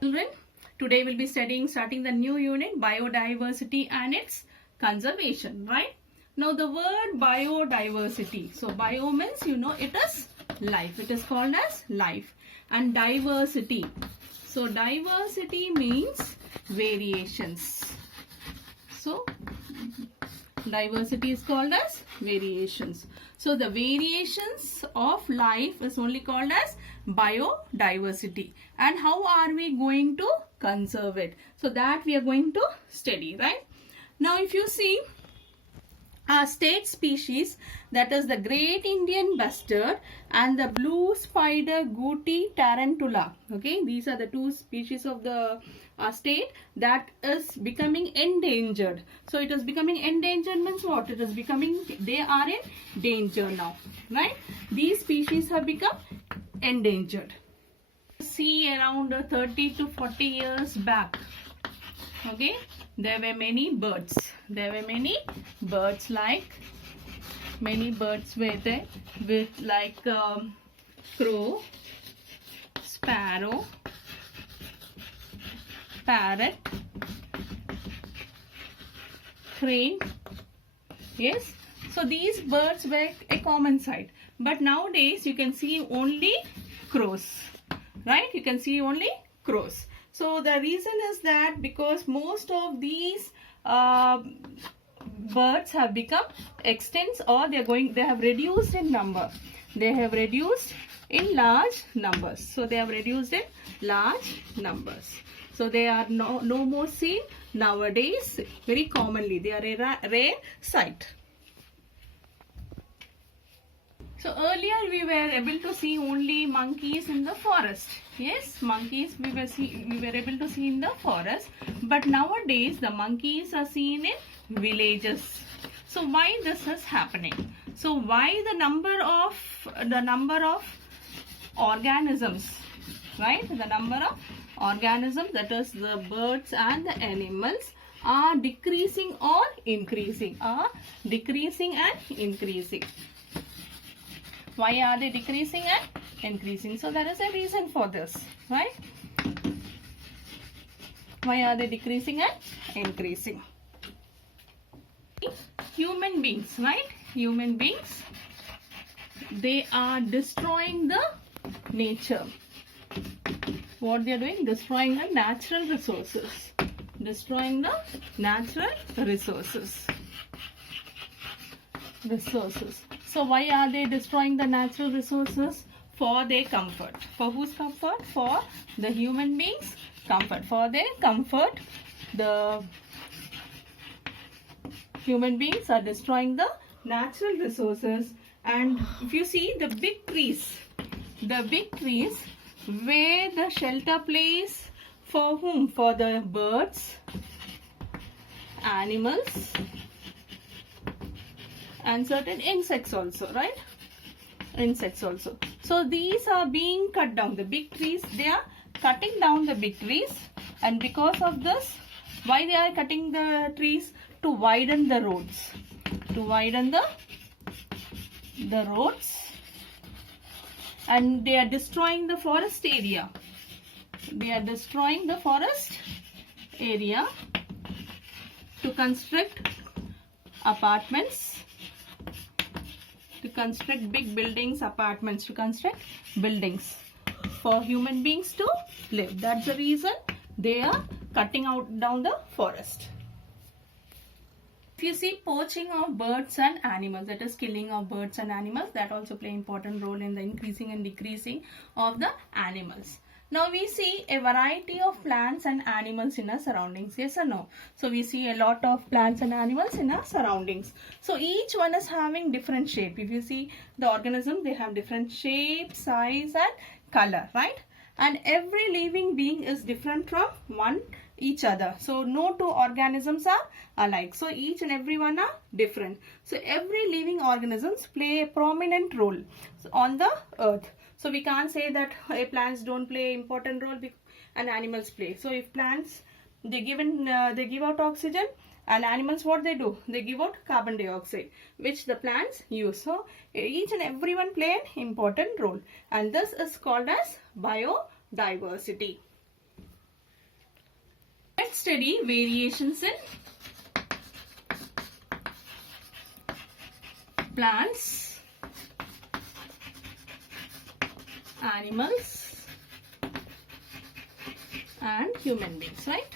Children, today we'll be starting the new unit, biodiversity and its conservation, right? Now the word biodiversity. So bio means, it is life. It is called as life. And diversity. So diversity means variations. So diversity is called as variations. So the variations of life is only called as biodiversity. And how are we going to conserve it? So that we are going to study, right? Now if you see our state species, that is the great Indian bustard and the blue spider Guti tarantula. Okay, these are the two species of the state that is becoming endangered. So it is becoming endangered means what? It is becoming, they are in danger now, right? These species have become endangered. See, around 30 to 40 years back, okay, there were many birds. There were many birds, like many birds were there with like crow, sparrow, parrot, crane. Yes, so these birds were a common sight. But nowadays you can see only crows, right? You can see only crows. So the reason is that because most of these birds have become extinct, or they have reduced in number. They have reduced in large numbers. So they have reduced in large numbers. So they are no more seen nowadays very commonly. They are a rare sight. So earlier we were able to see only monkeys in the forest. Yes, monkeys we were able to see in the forest. But nowadays the monkeys are seen in villages. So why this is happening? So why the number of organisms, right? The number of organisms, that is the birds and the animals, are decreasing or increasing? Are decreasing and increasing. Why are they decreasing and increasing? So there is a reason for this, right? Why are they decreasing and increasing? Human beings, right? Human beings, they are destroying the nature. What they are doing? Destroying the natural resources. Destroying the natural resources. So why are they destroying the natural resources? For their comfort. For whose comfort? For the human beings' comfort. For their comfort, the human beings are destroying the natural resources. And if you see the big trees where the shelter place for whom? For the birds, animals, and certain insects also, right? Insects also. So these are being cut down. The big trees, they are cutting down the big trees. And because of this, why they are cutting the trees? To widen the roads. To widen the roads. And they are destroying the forest area. They are destroying the forest area to construct apartments, to construct big buildings, apartments, to construct buildings for human beings to live. That's the reason they are cutting down the forest. If you see poaching of birds and animals, that is killing of birds and animals, that also play important role in the increasing and decreasing of the animals. Now we see a variety of plants and animals in our surroundings, yes or no? So we see a lot of plants and animals in our surroundings. So each one is having different shape. If you see the organism, they have different shape, size and color, right? And every living being is different from each other. So no two organisms are alike. So each and every one are different. So every living organisms play a prominent role on the earth. So we can't say that plants don't play important role and animals play. So if plants, they give out oxygen, and animals, what they do? They give out carbon dioxide, which the plants use. So each and everyone play an important role, and this is called as biodiversity. let's study variations in plants, animals, and human beings, right?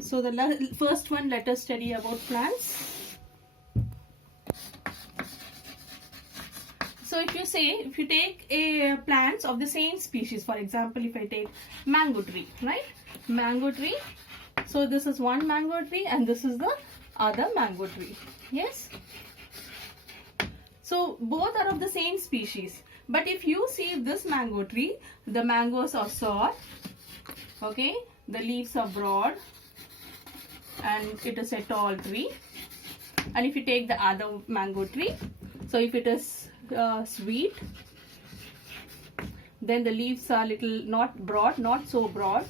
So the first one, let us study about plants. So if you take a plants of the same species, for example, if I take mango tree, right? Mango tree. So this is one mango tree and this is the other mango tree. Yes. So both are of the same species. But if you see this mango tree, the mangoes are sour. Okay. The leaves are broad. And it is a tall tree. And if you take the other mango tree, so if it is sweet, then the leaves are little not broad, not so broad,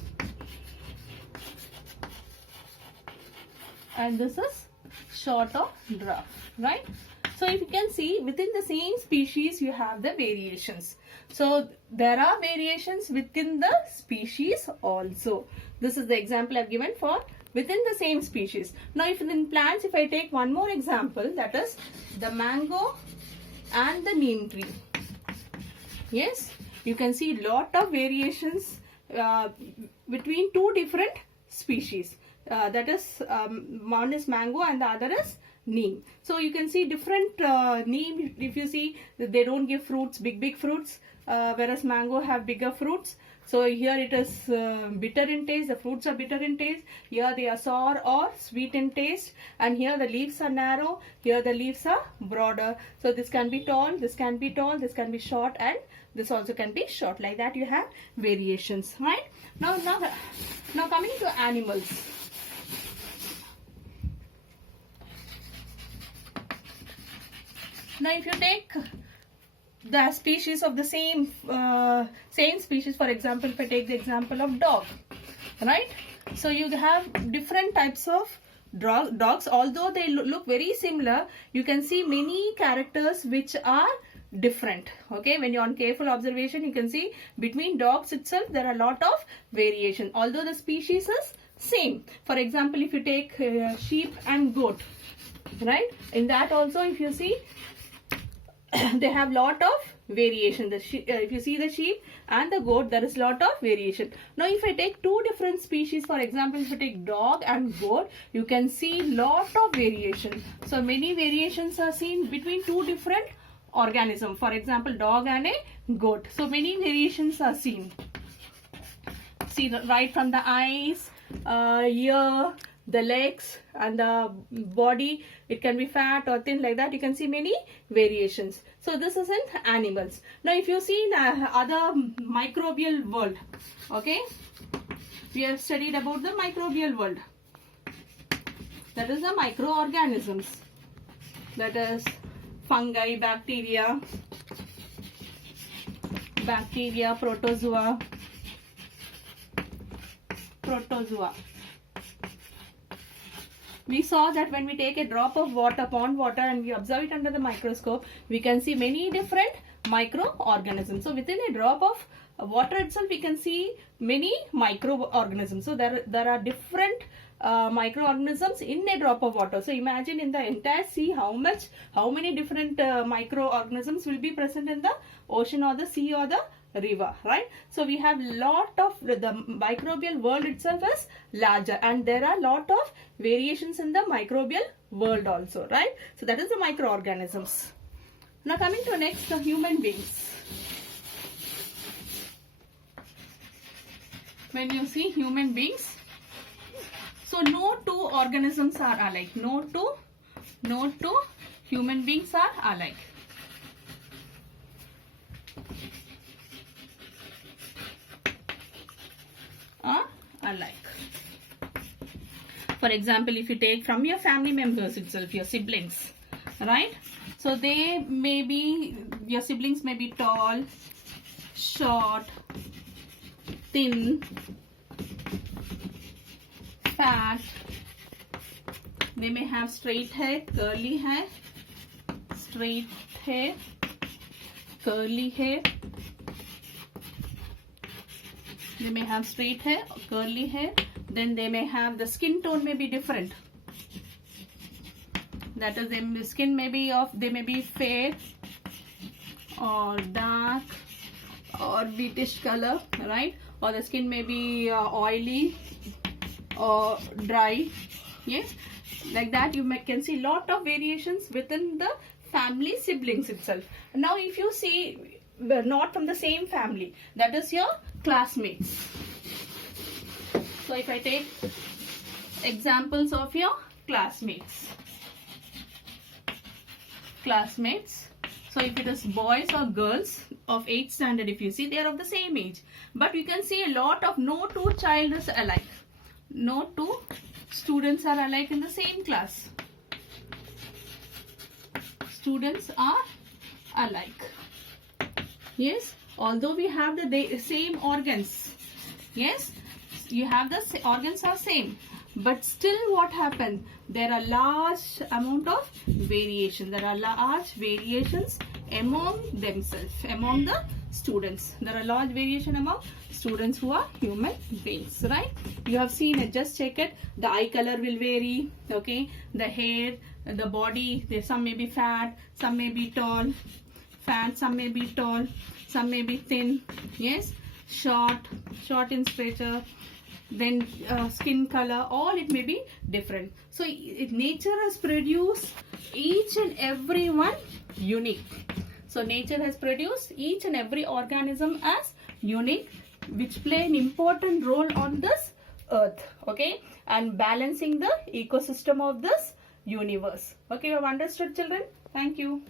and this is short or dwarf, right? So if you can see, within the same species you have the variations. So there are variations within the species also. This is the example I've given for within the same species. Now if in plants, if I take one more example, that is the mango and the neem tree. Yes, you can see lot of variations between two different species. That is one is mango and the other is neem. So you can see different neem, if you see, they don't give fruits, big fruits, whereas mango have bigger fruits. So here it is bitter in taste, the fruits are bitter in taste. Here they are sour or sweet in taste. And here the leaves are narrow, here the leaves are broader. So this can be tall, this can be tall, this can be short, and this also can be short. Like that you have variations, right? Now coming to animals. Now if you take the species of the same species, for example, if I take the example of dog, right? So you have different types of dogs. Although they look very similar, you can see many characters which are different. Okay, when you're on careful observation, you can see between dogs itself there are a lot of variation, although the species is same. For example, if you take sheep and goat, right? In that also, if you see, they have lot of variation. If you see the sheep and the goat, there is lot of variation. Now if I take two different species, for example, if I take dog and goat, you can see lot of variation. So many variations are seen between two different organisms. For example, dog and a goat. So many variations are seen. See, right from the eyes, ear, the legs and the body, it can be fat or thin, like that you can see many variations. So this is in animals. Now if you see in other microbial world, okay, we have studied about the microbial world, that is the microorganisms, that is fungi, bacteria, protozoa. We saw that when we take a drop of water, pond water, and we observe it under the microscope, we can see many different microorganisms. So within a drop of water itself, we can see many microorganisms. So there are different microorganisms in a drop of water. So imagine in the entire sea how many different microorganisms will be present in the ocean or the sea or the river, right? So we have lot of the microbial world itself is larger, and there are lot of variations in the microbial world also, right? So that is the microorganisms. Now coming to next, the human beings. When you see human beings, so no two organisms are alike. No two human beings are alike. Alike. For example, if you take from your family members itself, your siblings, right? So they may be, your siblings may be tall, short, thin, fat. They may have straight hair, curly hair, curly hair, they may have straight hair, curly hair, then they may have the skin tone may be different. That is, the skin may be they may be fair or dark or beatish color, right? Or the skin may be oily or dry. Yes, like that you can see lot of variations within the family siblings itself. Now if you see not from the same family, that is your classmates. So if I take examples of your classmates. So if it is boys or girls of 8th standard, if you see, they are of the same age. But you can see a lot of no two child is alike. No two students are alike in the same class. Students are alike. Yes, although we have the same organs. Yes, you have the organs are same. But still what happened? There are large amount of variation. There are large variations among themselves, among the students. There are large variation among students who are human beings, right? You have seen it, just check it. The eye color will vary, okay? The hair, the body, some may be fat, some may be tall. Fat, some may be tall, some may be thin. Yes, short in stature. Then skin color, all it may be different. So nature has produced each and every one unique. So nature has produced each and every organism as unique, which play an important role on this earth, okay, and balancing the ecosystem of this universe. Okay, you have understood, children? Thank you.